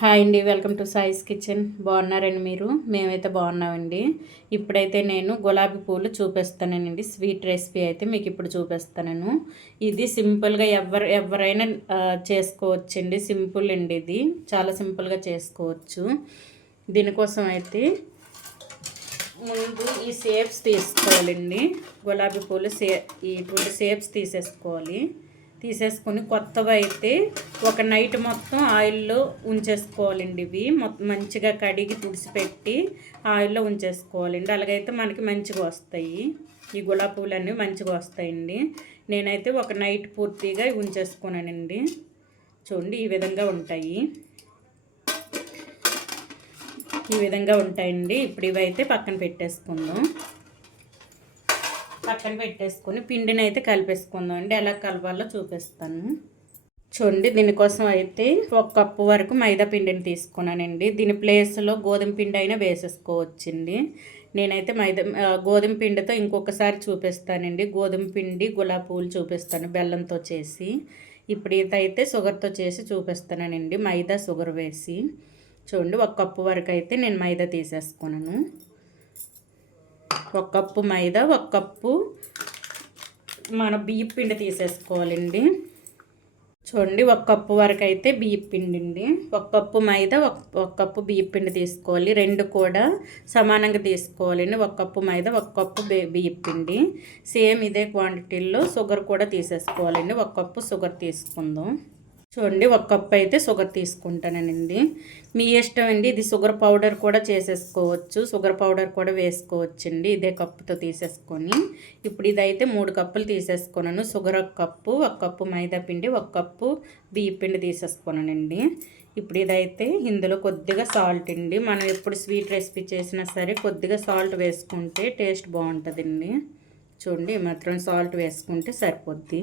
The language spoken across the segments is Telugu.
హాయ్ అండి వెల్కమ్ టు సాయిస్ కిచెన్. బాగున్నారండి మీరు? మేమైతే బాగున్నామండి. ఇప్పుడైతే నేను గులాబీ పూలు చూపిస్తానండి. స్వీట్ రెసిపీ అయితే మీకు ఇప్పుడు చూపిస్తాను ఇది సింపుల్గా ఎవరు ఎవరైనా చేసుకోవచ్చండి. సింపుల్ అండి ఇది. చాలా సింపుల్గా చేసుకోవచ్చు. దీనికోసం అయితే ముందు ఈ షేప్స్ తీసుకోవాలండి. గులాబీ పూలు సే ఇటువంటి షేప్స్ తీసేసుకోవాలి. తీసేసుకొని కొత్తవి అయితే ఒక నైట్ మొత్తం ఆయిల్లో ఉంచేసుకోవాలండి ఇవి. మొత్తం మంచిగా కడిగి తుడిచిపెట్టి ఆయిల్లో ఉంచేసుకోవాలండి. అలాగైతే మనకి మంచిగా వస్తాయి. ఈ గులాబీ పువ్వులు అనేవి మంచిగా వస్తాయండి. నేనైతే ఒక నైట్ పూర్తిగా ఉంచేసుకున్నానండి. చూడండి ఈ విధంగా ఉంటాయి. ఈ విధంగా ఉంటాయండి. ఇప్పుడు ఇవైతే పక్కన పెట్టేసుకుందాం. పక్కన పెట్టేసుకొని పిండిని అయితే కలిపేసుకుందాం అండి. ఎలా కలపాలో చూపిస్తాను. చూడండి దీనికోసం అయితే ఒక కప్పు వరకు మైదా పిండిని తీసుకున్నానండి. దీని ప్లేస్లో గోధుమ పిండి అయినా వేసేసుకోవచ్చండి. నేనైతే మైదా గోధుమ పిండితో ఇంకొకసారి చూపిస్తానండి. గోధుమ పిండి గులాబీ పూలు చూపిస్తాను బెల్లంతో చేసి. ఇప్పుడు ఇదైతే షుగర్తో చేసి చూపిస్తానండి. మైదా షుగర్ వేసి. చూడండి ఒక కప్పు వరకు అయితే నేను మైదా తీసేసుకున్నాను. ఒక కప్పు మైదా ఒక కప్పు మన బియ్యం పిండి తీసేసుకోవాలండి. చూడండి ఒక కప్పు వరకు అయితే బియ్యం పిండి అండి. ఒక కప్పు మైదా ఒక కప్పు బియ్యం పిండి తీసుకోవాలి. రెండు కూడా సమానంగా తీసుకోవాలండి. ఒక కప్పు మైదా ఒక కప్పు బియ్యం పిండి. సేమ్ ఇదే క్వాంటిటీలో షుగర్ కూడా తీసేసుకోవాలండి. ఒక కప్పు షుగర్ తీసుకుందాం. చూడండి ఒక కప్ అయితే షుగర్ తీసుకుంటానండి. మీ ఇష్టం అండి ఇది షుగర్ పౌడర్ కూడా చేసేసుకోవచ్చు. షుగర్ పౌడర్ కూడా వేసుకోవచ్చండి ఇదే కప్పుతో తీసేసుకొని. ఇప్పుడు ఇదైతే మూడు కప్పులు తీసేసుకున్నాను. షుగర్ ఒక కప్పు ఒక కప్పు మైదా పిండి ఒక కప్పు బియ్య పిండి తీసేసుకున్నానండి. ఇప్పుడు ఇదైతే ఇందులో కొద్దిగా సాల్ట్ అండి. మనం ఎప్పుడు స్వీట్ రెసిపీ చేసినా సరే కొద్దిగా సాల్ట్ వేసుకుంటే టేస్ట్ బాగుంటుందండి. చూడండి మాత్రం సాల్ట్ వేసుకుంటే సరిపోద్ది.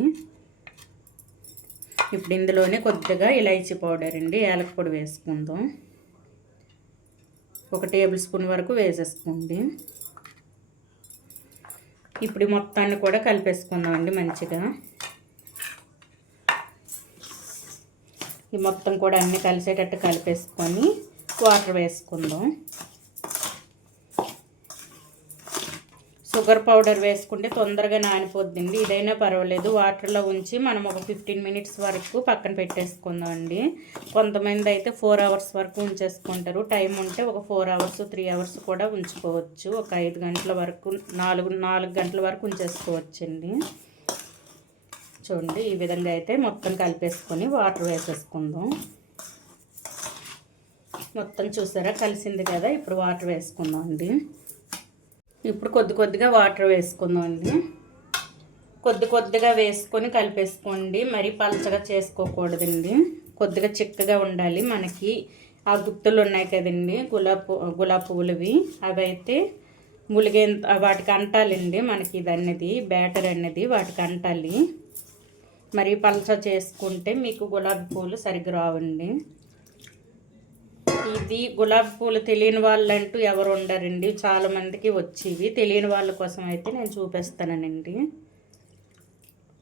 ఇప్పుడు ఇందులోనే కొద్దిగా ఇలైచీ పౌడర్ అండి యాలక పొడి వేసుకుందాం. ఒక టేబుల్ స్పూన్ వరకు వేసేసుకోండి. ఇప్పుడు మొత్తాన్ని కూడా కలిపేసుకుందామండి మంచిగా. ఈ మొత్తం కూడా అన్నీ కలిసేటట్టు కలిపేసుకొని వాటర్ వేసుకుందాం. షుగర్ పౌడర్ వేసుకుంటే తొందరగా నానిపోద్దండి. ఇదైనా పర్వాలేదు. వాటర్లో ఉంచి మనం ఒక ఫిఫ్టీన్ మినిట్స్ వరకు పక్కన పెట్టేసుకుందాం అండి. కొంతమంది అయితే ఫోర్ అవర్స్ వరకు ఉంచేసుకుంటారు. టైం ఉంటే ఒక ఫోర్ అవర్స్ త్రీ అవర్స్ కూడా ఉంచుకోవచ్చు. ఒక ఐదు గంటల వరకు నాలుగు నాలుగు గంటల వరకు ఉంచేసుకోవచ్చండి. చూడండి ఈ విధంగా అయితే మొత్తం కలిపేసుకొని వాటర్ వేసేసుకుందాం. మొత్తం చూసారా? కలిసింది కదా? ఇప్పుడు వాటర్ వేసుకుందాం అండి. ఇప్పుడు కొద్ది కొద్దిగా వాటర్ వేసుకుందాం అండి కొద్ది కొద్దిగా వేసుకొని కలిపేసుకోండి. మరీ పలచగా చేసుకోకూడదండి. కొద్దిగా చిక్కగా ఉండాలి. మనకి ఆ గుత్తులు ఉన్నాయి కదండి. గులాబీ గులాబీ పువ్వులవి. అవి అయితే ములిగే వాటికి అంటాలండి. మనకి ఇది అన్నది బ్యాటర్ అనేది వాటికి అంటాలి. మరి పలచ చేసుకుంటే మీకు గులాబీ పూలు సరిగ్గా రావండి. ఇది గులాబీ పూలు తెలియని వాళ్ళంటూ ఎవరు ఉండరండి. చాలా మందికి వచ్చేవి. తెలియని వాళ్ళ కోసం అయితే నేను చూపిస్తానండి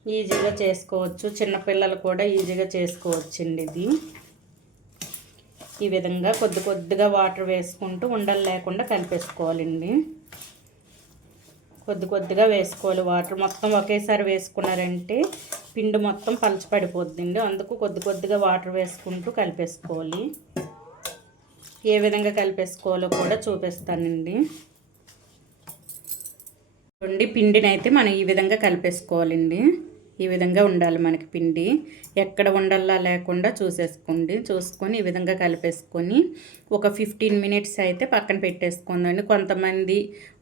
ఈజీగా చేసుకోవచ్చు. చిన్నపిల్లలు కూడా ఈజీగా చేసుకోవచ్చండి ఇది. ఈ విధంగా కొద్ది కొద్దిగా వాటర్ వేసుకుంటూ ఉండలు లేకుండా కలిపేసుకోవాలండి. కొద్ది కొద్దిగా వేసుకోవాలి. వాటర్ మొత్తం ఒకేసారి వేసుకున్నారంటే పిండి మొత్తం పలచపడిపోద్దండి అందుకు కొద్ది కొద్దిగా వాటర్ వేసుకుంటూ కలిపేసుకోవాలి. ఏ విధంగా కలిపేసుకోవాలో కూడా చూపిస్తానండి. చూడండి పిండిని అయితే మనం ఈ విధంగా కలిపేసుకోవాలండి. ఈ విధంగా ఉండాలి మనకి పిండి. ఎక్కడ ఉండాలా లేకుండా చూసేసుకోండి. చూసుకొని ఈ విధంగా కలిపేసుకొని ఒక ఫిఫ్టీన్ మినిట్స్ అయితే పక్కన పెట్టేసుకుందండి కొంతమంది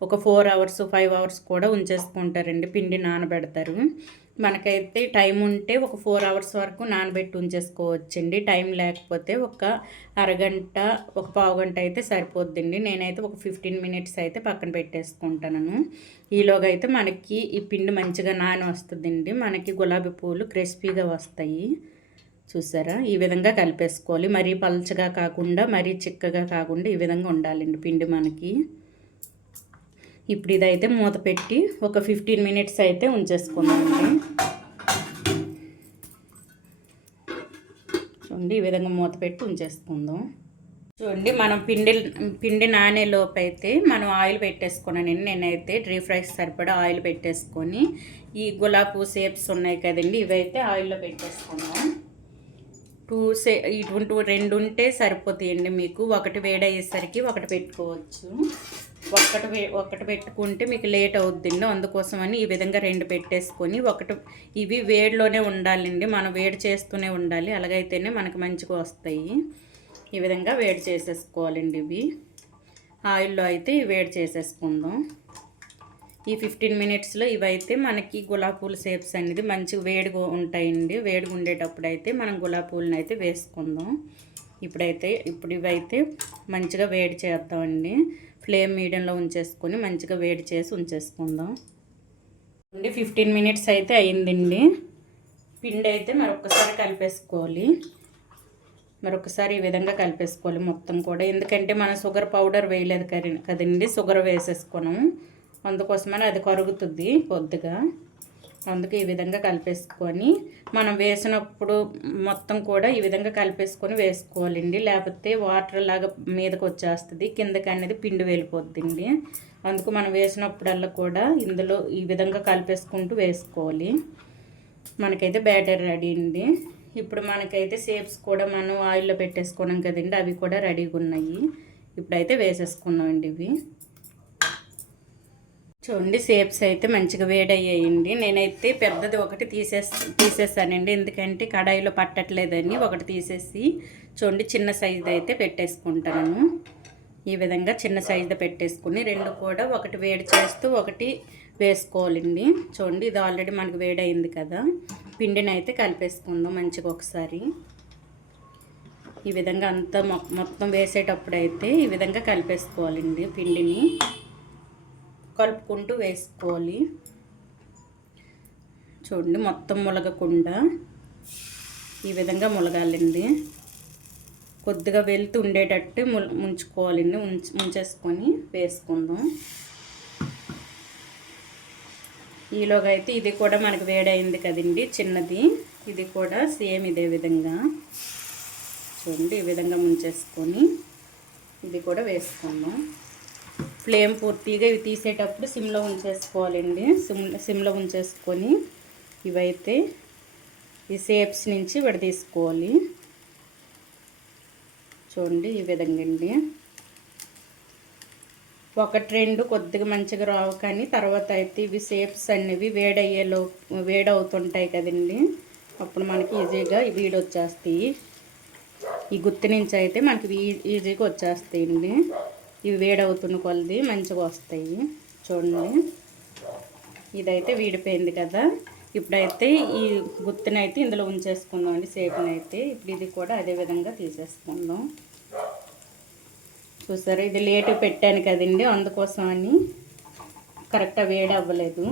ఒక ఫోర్ అవర్స్ ఫైవ్ అవర్స్ కూడా ఉంచేసుకుంటారండి. పిండి నానబెడతారు. మనకైతే టైం ఉంటే ఒక ఫోర్ అవర్స్ వరకు నానబెట్టి ఉంచేసుకోవచ్చండి. టైం లేకపోతే ఒక అరగంట ఒక పావు గంట అయితే సరిపోద్దండి. నేనైతే ఒక ఫిఫ్టీన్ మినిట్స్ అయితే పక్కన పెట్టేసుకుంటాను ఈలోగా అయితే మనకి ఈ పిండి మంచిగా నాని వస్తుందండి మనకి గులాబీ పూలు క్రిస్పీగా వస్తాయి. చూసారా? ఈ విధంగా కలిపేసుకోవాలి. మరీ పల్చగా కాకుండా మరీ చిక్కగా కాకుండా ఈ విధంగా ఉండాలండి పిండి మనకి. ఇప్పుడు ఇదైతే మూత పెట్టి ఒక ఫిఫ్టీన్ మినిట్స్ అయితే ఉంచేసుకుందామండి చూడండి ఈ విధంగా మూత పెట్టి ఉంచేసుకుందాం. చూడండి మనం పిండి పిండి నానేలోపు అయితే మనం ఆయిల్ పెట్టేసుకున్నాను నేనైతే డ్రీ ఫ్రైస్ సరిపడా ఆయిల్ పెట్టేసుకొని ఈ గులాబీ సేప్స్ ఉన్నాయి కదండి ఇవైతే ఆయిల్లో పెట్టేసుకుందాం. టూ సే ఇటువంటి రెండు ఉంటే సరిపోతాయండి మీకు. ఒకటి వేడయ్యేసరికి ఒకటి పెట్టుకోవచ్చు. ఒక్కటి ఒకటి పెట్టుకుంటే మీకు లేట్ అవుద్దండి అందుకోసమని ఈ విధంగా రెండు పెట్టేసుకొని ఒకటి ఇవి వేడిలోనే ఉండాలండి. మనం వేడి చేస్తూనే ఉండాలి. అలాగైతేనే మనకి మంచిగా వస్తాయి. ఈ విధంగా వేడి చేసేసుకోవాలండి ఇవి. ఆయిల్లో అయితే వేడి చేసేసుకుందాం. ఈ ఫిఫ్టీన్ మినిట్స్లో ఇవైతే మనకి గులాబీ పూల షేప్స్ అనేది మంచిగా వేడిగా ఉంటాయండి. వేడిగా ఉండేటప్పుడు అయితే మనం గులాబీ పూలను అయితే వేసుకుందాం. ఇప్పుడైతే ఇప్పుడు ఇవైతే మంచిగా వేడి చేద్దామండి. ఫ్లేమ్ మీడియంలో ఉంచేసుకొని మంచిగా వేడి చేసి ఉంచేసుకుందాం. అండి ఫిఫ్టీన్ మినిట్స్ అయితే అయిందండి. పిండి అయితే మరొకసారి కలిపేసుకోవాలి. మరొకసారి ఈ విధంగా కలిపేసుకోవాలి మొత్తం కూడా. ఎందుకంటే మనం షుగర్ పౌడర్ వేయలేదు కదండి షుగర్ వేసేసుకున్నాము అందుకోసమని అది కరుగుతుంది కొద్దిగా. అందుకే ఈ విధంగా కలిపేసుకొని మనం వేసినప్పుడు మొత్తం కూడా ఈ విధంగా కలిపేసుకొని వేసుకోవాలండి. లేకపోతే వాటర్ లాగా మీదకి వచ్చేస్తుంది కిందకి అనేది పిండి వెళ్ళిపోద్దండి. అందుకు మనం వేసినప్పుడల్లా కూడా ఇందులో ఈ విధంగా కలిపేసుకుంటూ వేసుకోవాలి. మనకైతే బ్యాటర్ రెడీ అండి. ఇప్పుడు మనకైతే సేప్స్ కూడా మనం ఆయిల్లో పెట్టేసుకున్నాం కదండి అవి కూడా రెడీగా ఉన్నాయి. ఇప్పుడైతే వేసేసుకున్నామండి ఇవి. చూడండి సేప్స్ అయితే మంచిగా వేడయ్యాయండి. నేనైతే పెద్దది ఒకటి తీసేస్ తీసేసానండి. ఎందుకంటే కడాయిలో పట్టట్లేదని ఒకటి తీసేసి చూడండి చిన్న సైజు అయితే పెట్టేసుకుంటాను. ఈ విధంగా చిన్న సైజు పెట్టేసుకుని రెండు కూడా ఒకటి వేడి చేస్తూ ఒకటి వేసుకోవాలండి. చూడండి ఇది ఆల్రెడీ మనకు వేడయింది కదా. పిండిని అయితే కలిపేసుకుందాం మంచిగా ఒకసారి. ఈ విధంగా అంతా మొత్తం వేసేటప్పుడు అయితే ఈ విధంగా కలిపేసుకోవాలండి పిండిని. కలుపుకుంటూ వేసుకోవాలి. చూడండి మొత్తం ములగకుండా ఈ విధంగా ములగాలండి. కొద్దిగా వెళ్తూ ఉండేటట్టు ముంచుకోవాలండి. ముంచు ముంచేసుకొని వేసుకుందాం. ఈలోగా అయితే ఇది కూడా మనకు వేడైంది కదండి చిన్నది. ఇది కూడా సేమ్ ఇదే విధంగా. చూడండి ఈ విధంగా ముంచేసుకొని ఇది కూడా వేసుకుందాం. ఫ్లేమ్ పూర్తిగా ఇవి తీసేటప్పుడు సిమ్లో ఉంచేసుకోవాలండి. సిమ్ సిమ్లో ఉంచేసుకొని ఇవైతే ఈ షేప్స్ నుంచి విడదీసుకోవాలి. చూడండి ఈ విధంగా అండి ఒకటి రెండు కొద్దిగా మంచిగా రావు కానీ తర్వాత అయితే ఇవి షేప్స్ అనేవి వేడయ్యేలో వేడవుతుంటాయి కదండి. అప్పుడు మనకి ఈజీగా వీడి వచ్చేస్తాయి ఈ గుత్తి నుంచి అయితే మనకి ఈజీగా వచ్చేస్తాయండి. ఇవి వేడవుతున్న కొలది మంచిగా వస్తాయి. చూడండి. ఇదైతే వీడిపోయింది కదా. ఇప్పుడైతే ఈ గుత్తినైతే ఇందులో ఉంచేసుకుందాం అండి సేపునైతే. ఇప్పుడు ఇది కూడా అదే విధంగా తీసేసుకుందాం. చూసారా? ఇది లేటు పెట్టాను కదండి అందుకోసం అని కరెక్ట్గా వేడి అవ్వలేదు.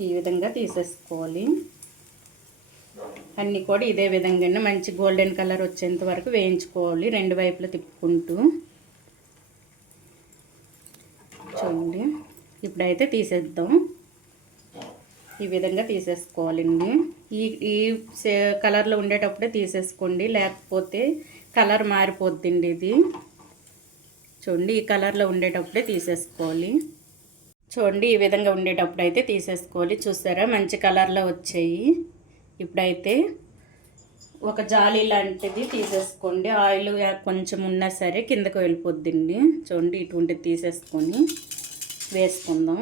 ఈ విధంగా తీసేసుకోవాలి. అన్నీ కూడా ఇదే విధంగా మంచి గోల్డెన్ కలర్ వచ్చేంత వరకు వేయించుకోవాలి. రెండు వైపులు తిప్పుకుంటూ. చూడండి. ఇప్పుడైతే తీసేద్దాం. ఈ విధంగా తీసేసుకోవాలండి. ఈ ఈ కలర్లో ఉండేటప్పుడే తీసేసుకోండి. లేకపోతే కలర్ మారిపోద్దండి ఇది. చూడండి ఈ కలర్లో ఉండేటప్పుడే తీసేసుకోవాలి. చూడండి ఈ విధంగా ఉండేటప్పుడు అయితే తీసేసుకోవాలి. చూసారా? మంచి కలర్లో వచ్చాయి. ఇప్పుడైతే ఒక జాలి లాంటిది తీసేసుకోండి. ఆయిల్ కొంచెం ఉన్నా సరే కిందకు వెళ్ళిపోద్దండి. చూడండి ఇటువంటిది తీసేసుకొని వేసుకుందాం.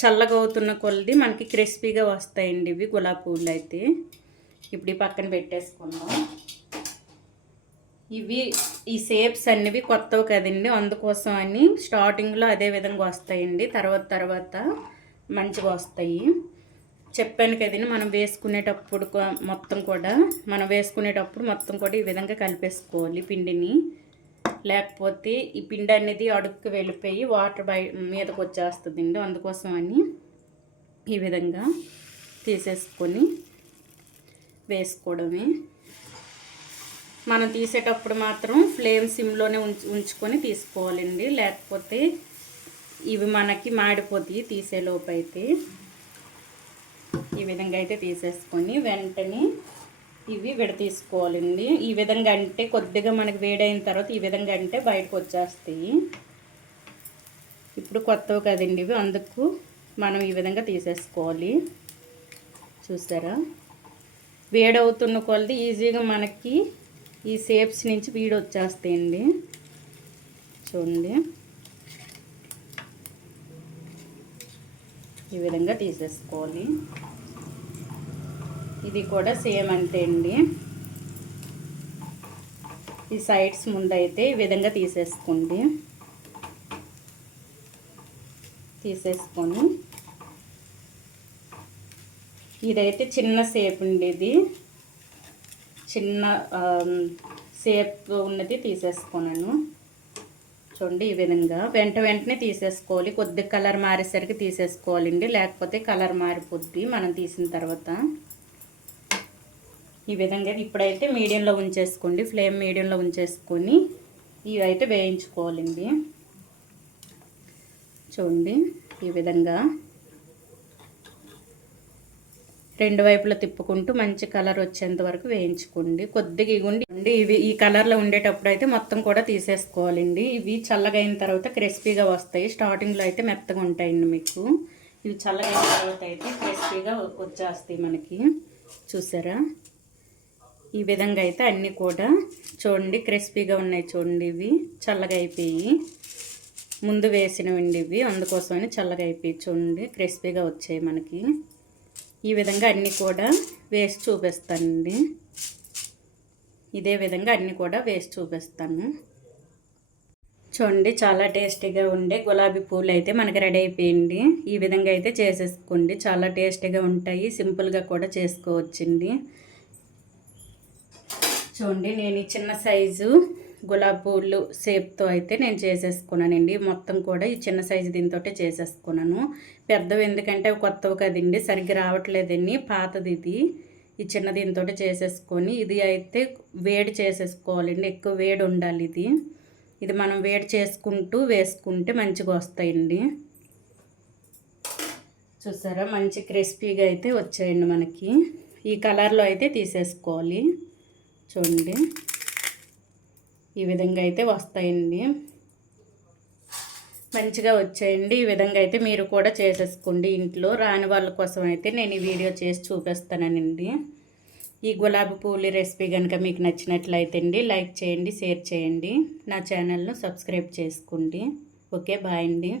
చల్లగా అవుతున్న కొలది మనకి క్రిస్పీగా వస్తాయండి ఇవి గులాబీ పువ్వులు అయితే. ఇప్పుడు ఈ పక్కన పెట్టేసుకుందాం. ఇవి ఈ షేప్స్ అన్నివి కొత్తవి కదండి. అందుకోసం అని స్టార్టింగ్లో అదే విధంగా వస్తాయండి. తర్వాత తర్వాత మంచిగా వస్తాయి. చెప్పాను కదండి మనం వేసుకునేటప్పుడు మొత్తం కూడా మనం వేసుకునేటప్పుడు మొత్తం కూడా ఈ విధంగా కలిపేసుకోవాలి పిండిని. లేకపోతే ఈ పిండి అనేది అడుక్కు వెళ్ళిపోయి వాటర్ బయ మీదకి వచ్చేస్తుందండి అందుకోసం అని ఈ విధంగా తీసేసుకొని వేసుకోవడమే. మనం తీసేటప్పుడు మాత్రం ఫ్లేమ్ సిమ్లోనే ఉంచు ఉంచుకొని తీసుకోవాలండి. లేకపోతే ఇవి మనకి మాడిపోతాయి తీసేలోపు అయితే ఈ విధంగా అయితే తీసేసుకొని వెంటనే ఇవి విడతీసుకోవాలండి. ఈ విధంగా అంటే కొద్దిగా మనకి వేడైన తర్వాత ఈ విధంగా అంటే బయటకు వచ్చేస్తాయి. ఇప్పుడు కొత్తవి కదండి ఇవి అందుకు మనం ఈ విధంగా తీసేసుకోవాలి. చూసారా? వేడవుతున్న కొలది ఈజీగా మనకి ఈ షేప్స్ నుంచి వీడి వచ్చేస్తాయండి చూడండి. ఈ విధంగా తీసేసుకోవాలి. ఇది కూడా సేమ్ అంతే అండి. ఈ సైడ్స్ ముందైతే ఈ విధంగా తీసేసుకోండి. తీసేసుకొని ఇదైతే చిన్న సేప్ ఉండేది చిన్న సేప్ ఉన్నది తీసేసుకున్నాను. చూడండి ఈ విధంగా. వెంట వెంటనే తీసేసుకోవాలి. కొద్ది కలర్ మారేసరికి తీసేసుకోవాలండి. లేకపోతే కలర్ మారిపోద్ది మనం తీసిన తర్వాత. ఈ విధంగా ఇప్పుడైతే మీడియంలో ఉంచేసుకోండి. ఫ్లేమ్ మీడియంలో ఉంచేసుకొని ఇవి అయితే వేయించుకోవాలండి. చూడండి ఈ విధంగా రెండు వైపులా తిప్పుకుంటూ మంచి కలర్ వచ్చేంత వరకు వేయించుకోండి. కొద్దిగా ఇగుండి ఇవి ఈ కలర్లో ఉండేటప్పుడు అయితే మొత్తం కూడా తీసేసుకోవాలండి. ఇవి చల్లగా అయిన తర్వాత క్రిస్పీగా వస్తాయి. స్టార్టింగ్లో అయితే మెత్తగా ఉంటాయండి మీకు. ఇవి చల్లగా అయిన తర్వాత అయితే క్రిస్పీగా వచ్చేస్తాయి మనకి. చూసారా? ఈ విధంగా అయితే అన్నీ కూడా చూడండి క్రిస్పీగా ఉన్నాయి చూడండి ఇవి. చల్లగా అయిపోయి ముందు వేసినవండి ఇవి. అందుకోసమని చల్లగా అయిపోయి చూడండి క్రిస్పీగా వచ్చాయి మనకి. ఈ విధంగా అన్నీ కూడా వేసి చూపిస్తానండి. ఇదే విధంగా అన్నీ కూడా వేసి చూపిస్తాను. చూడండి చాలా టేస్టీగా ఉండే గులాబీ పూలు అయితే మనకి రెడీ అయిపోయింది. ఈ విధంగా అయితే చేసేసుకోండి. చాలా టేస్టీగా ఉంటాయి. సింపుల్గా కూడా చేసుకోవచ్చండి. చూడండి నేను ఈ చిన్న సైజు గులాబీ పూలు షేప్తో అయితే నేను చేసేసుకున్నానండి. మొత్తం కూడా ఈ చిన్న సైజు దీంతో చేసేసుకున్నాను. పెద్దవి ఎందుకంటే కొత్తవి కదండి సరిగ్గా రావట్లేదండి. పాతది ఇది. ఈ చిన్న దీంతో చేసేసుకొని ఇది అయితే వేడి చేసేసుకోవాలండి. ఎక్కువ వేడి ఉండాలి ఇది. ఇది మనం వేడి చేసుకుంటూ వేసుకుంటే మంచిగా వస్తాయండి. చూసారా? మంచి క్రిస్పీగా అయితే వచ్చాయండి మనకి. ఈ కలర్లో అయితే తీసేసుకోవాలి. చూడండి. ఈ విధంగా అయితే వస్తాయండి. మంచిగా వచ్చాయండి. ఈ విధంగా అయితే మీరు కూడా చేసేసుకోండి ఇంట్లో. రాని వాళ్ళ కోసం అయితే నేను ఈ వీడియో చేసి చూపిస్తానండి. ఈ గులాబీ పూలు రెసిపీ కనుక మీకు నచ్చినట్లయితే అండి లైక్ చేయండి షేర్ చేయండి. నా ఛానల్ను సబ్స్క్రైబ్ చేసుకోండి. ఓకే బాయ్ అండి.